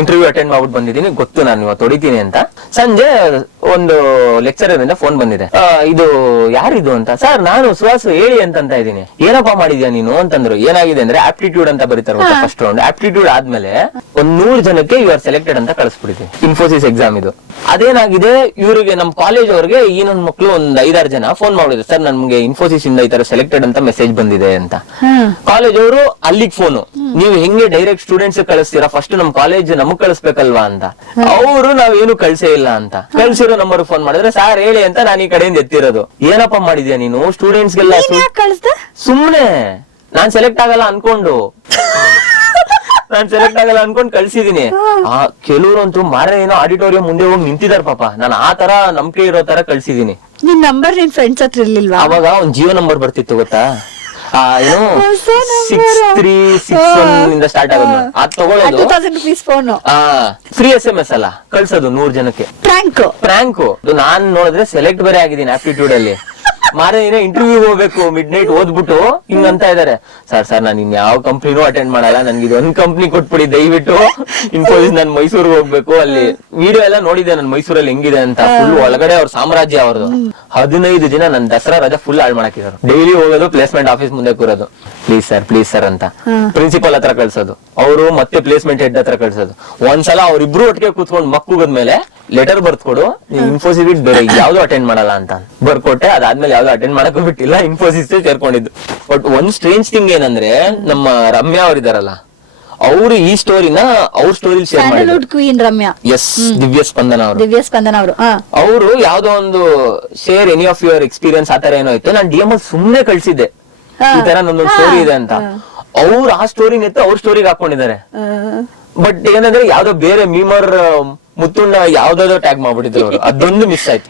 Interview attend ಮಾಡ್ಬಿಟ್ಟು ಬಂದಿದ್ದೀನಿ, ಗೊತ್ತು ನಾನು ಇವತ್ತು ಹೊಡಿತೀನಿ ಅಂತ. ಸಂಜೆ ಒಂದು ಲೆಕ್ಚರರ್ ಇಂದ ಫೋನ್ ಬಂದಿದೆ, ಇದು ಯಾರಿದು ಅಂತ. ಸರ್ ನಾನು ಸುಹಾಸ್ ಹೇಳಿ ಅಂತ ಇದ್ದೀನಿ. ಏನಪ್ಪಾ ಮಾಡಿದ್ಯಾ ನೀನು ಅಂತಂದ್ರು. ಏನಾಗಿದೆ ಅಂದ್ರೆ ಆಪ್ಟಿಟ್ಯೂಡ್ ಅಂತ ಬರೀತಾರೆ ಫಸ್ಟ್ ರೌಂಡ್. ಆಪ್ಟಿಟ್ಯೂಡ್ ಆದ್ಮೇಲೆ 100 ಜನಕ್ಕೆ ಯು ಆರ್ ಸೆಲೆಕ್ಟೆಡ್ ಅಂತ ಕಳಿಸ್ಬಿಟ್ಟಿದೆ, ಇನ್ಫೋಸಿಸ್ ಎಕ್ಸಾಮ್ ಇದು. ಅದೇನಾಗಿದೆ, ಇವರಿಗೆ ನಮ್ಮ ಕಾಲೇಜ್ ಅವ್ರಿಗೆ ಈ ನನ್ನ ಮಕ್ಳು ಒಂದ್ 5-6 ಜನ ಫೋನ್ ಮಾಡಿದ್ರು, ಸರ್ ನಮ್ಗೆ ಇನ್ಫೋಸಿಸ್ ಇಂದ ಈ ತರ ಸೆಲೆಕ್ಟೆಡ್ ಅಂತ ಮೆಸೇಜ್ ಬಂದಿದೆ ಅಂತ. ಕಾಲೇಜ್ ಅವರು ಅಲ್ಲಿಗೆ ಫೋನು, ನೀವು ಹೆಂಗೆ ಡೈರೆಕ್ಟ್ ಸ್ಟೂಡೆಂಟ್ಸ್ ಕಳಿಸ್ತೀರಾ, ಫಸ್ಟ್ ನಮ್ ಕಾಲೇಜ್ ನಮಗ್ ಕಳಿಸ್ಬೇಕಲ್ವಾ ಅಂತ. ಅವರು ನಾವೇನು ಕಳ್ಸೇ ಇಲ್ಲ ಅಂತ. ಕಳ್ಸಿರೋ ನಂಬರ್ ಫೋನ್ ಮಾಡಿದ್ರೆ, ಸಾರ್ ಹೇಳಿ ಅಂತ ನಾನು ಈ ಕಡೆಯಿಂದ ಎತ್ತಿರೋದು. ಏನಪ್ಪಾ ಮಾಡಿದ್ಯಾ ನೀನು ಸ್ಟೂಡೆಂಟ್ಸ್ಗೆಲ್ಲ? ಸುಮ್ನೆ ನಾನ್ ಸೆಲೆಕ್ಟ್ ಆಗಲ್ಲ ಅನ್ಕೊಂಡು ಕಳ್ಸಿದೀನಿ. ಕೆಲವ್ರಂತೂ ಮಾರ ಏನೋ ಆಡಿಟೋರಿಯಂ ಮುಂದೆ ಹೋಗಿ ನಿಂತಿದಾರ ಪಾಪ. ನಾನು ಆ ತರ ನಂಬಿಕೆ ಇರೋ ತರ ಕಳ್ಸಿದೀನಿ. ನಿನ್ ನಂಬರ್ ನಿನ್ ಫ್ರೆಂಡ್ಸ್ ಹತ್ರ ಇರ್ಲಿಲ್ವಾ? ಅವಾಗ ಒಂದ್ ಜಿಯೋ ನಂಬರ್ ಬರ್ತಿತ್ತು ಗೊತ್ತಾ, ಏನು 6361 ಇಂದ ಸ್ಟಾರ್ಟ್ ಆಗೋದು. ಅದ್ ತಗೊಳ್ಳೋದು 2000 rupees ಫೋನ್, ಫ್ರೀ SMS ಅಲ್ಲ, ಕಳ್ಸೋದು 100 ಜನಕ್ಕೆ. ಪ್ರ್ಯಾಂಕ್. ನಾನ್ ನೋಡಿದ್ರೆ ಸೆಲೆಕ್ಟ್ ಬೇರೆ ಆಗಿದ್ದೀನಿ ಆಪ್ಟಿಟ್ಯೂಡ್ ಅಲ್ಲಿ. ಮಾರೇ ಏನೋ ಇಂಟರ್ವ್ಯೂ ಹೋಗ್ಬೇಕು, ಮಿಡ್ ನೈಟ್ ಓದ್ಬಿಟ್ಟು ಹಿಂಗಂತ ಇದಾರೆ, ಸರ್ ನಾನು ಇನ್ ಯಾವ ಕಂಪ್ನಿನೂ ಅಟೆಂಡ್ ಮಾಡಲ್ಲ, ನನ್ಗೆ ಇದೊಂದ್ ಕಂಪ್ನಿ ಕೊಟ್ಬಿಡಿ ದಯವಿಟ್ಟು, ಇನ್ಫೋಸಿಸ್ ನಾನು ಮೈಸೂರ್ಗೆ ಹೋಗ್ಬೇಕು. ಅಲ್ಲಿ ವಿಡಿಯೋ ಎಲ್ಲ ನೋಡಿದೆ ನಾನು ಮೈಸೂರಲ್ಲಿ ಹೆಂಗಿದೆ ಅಂತ. ಫುಲ್ ಒಳಗಡೆ ಅವ್ರ ಸಾಮ್ರಾಜ್ಯ ಅವ್ರದ್ದು. 15 ದಿನ ನನ್ ದಸರಾ ರಜಾ ಫುಲ್ ಹಾಳು ಮಾಡಾಕಿದ್ರು. ಡೈಲಿ ಹೋಗೋದು ಪ್ಲೇಸ್ಮೆಂಟ್ ಆಫೀಸ್ ಮುಂದೆ ಕೂರೋದು, ಪ್ಲೀಸ್ ಸರ್ ಅಂತ ಪ್ರಿನ್ಸಿಪಲ್ ಹತ್ರ ಕಳ್ಸೋದು, ಅವರು ಮತ್ತೆ ಪ್ಲೇಸ್ಮೆಂಟ್ ಹೆಡ್ ಹತ್ರ ಕಳ್ಸೋದು. ಒಂದ್ಸಲ ಅವ್ರಿಬ್ರು ಒಟ್ಟಿಗೆ ಕೂತ್ಕೊಂಡು ಮಕ್ಕುಗದ್ಮೇಲೆ ಲೆಟರ್ ಬರ್ದ್ಕೊಡು, ನೀವು ಇನ್ಫೋಸಿಸ್ ಬಿಟ್ಟು ಬೇರೆ ಯಾವ್ದು ಅಟೆಂಡ್ ಮಾಡಲ್ಲ ಅಂತ ಬರ್ಕೊಟ್ಟೆ. ಅದಾದ್ಮೇಲೆ ಯಾವ್ದು ಅಟೆಂಡ್ ಮಾಡಕ್ಕೂ ಬಿಟ್ಟಿಲ್ಲ, ಇನ್ಫೋಸಿಸ್ ಸೇರ್ಕೊಂಡಿದ್ದು. ಬಟ್ ಒಂದ್ ಸ್ಟ್ರೇಂಜ್ ಥಿಂಗ್ ಏನಂದ್ರೆ, ನಮ್ಮ ರಮ್ಯಾ ಅವ್ರಿದಾರಲ್ಲ, ಅವರು ಈ ಸ್ಟೋರಿನ ಅವ್ರ ಸ್ಟೋರಿ ಶೇರ್ ಮಾಡಿದ್ರು. ಕ್ವೀನ್ ರಮ್ಯಾ, ಎಸ್, ದಿವ್ಯ ಸ್ಪಂದನ ಅವರು. ಅವರು ಯಾವ್ದೋ ಒಂದು share any of your experience ಆತರ ಏನೋ ಇತ್ತು. ನಾನು DM ಅಲ್ಲಿ ಸುಮ್ನೆ ಕಳ್ಸಿದ್ದೆ, ಈ ತರ ನನ್ನೊಂದು ಸ್ಟೋರಿ ಇದೆ ಅಂತ. ಅವ್ರು ಆ ಸ್ಟೋರಿನ ಎತ್ತು ಅವ್ರ ಸ್ಟೋರಿಗೆ ಹಾಕೊಂಡಿದ್ದಾರೆ. ಬಟ್ ಏನಂದ್ರೆ ಯಾವ್ದೋ ಬೇರೆ ಮೀಮರ್ ಮುತ್ತುಣ್ಣ ಯಾವ್ದಾದ್ರು ಟ್ಯಾಗ್ ಮಾಡ್ಬಿಟ್ಟಿದ್ರು ಅವರು. ಅದೊಂದು ಮಿಸ್ ಆಯ್ತು.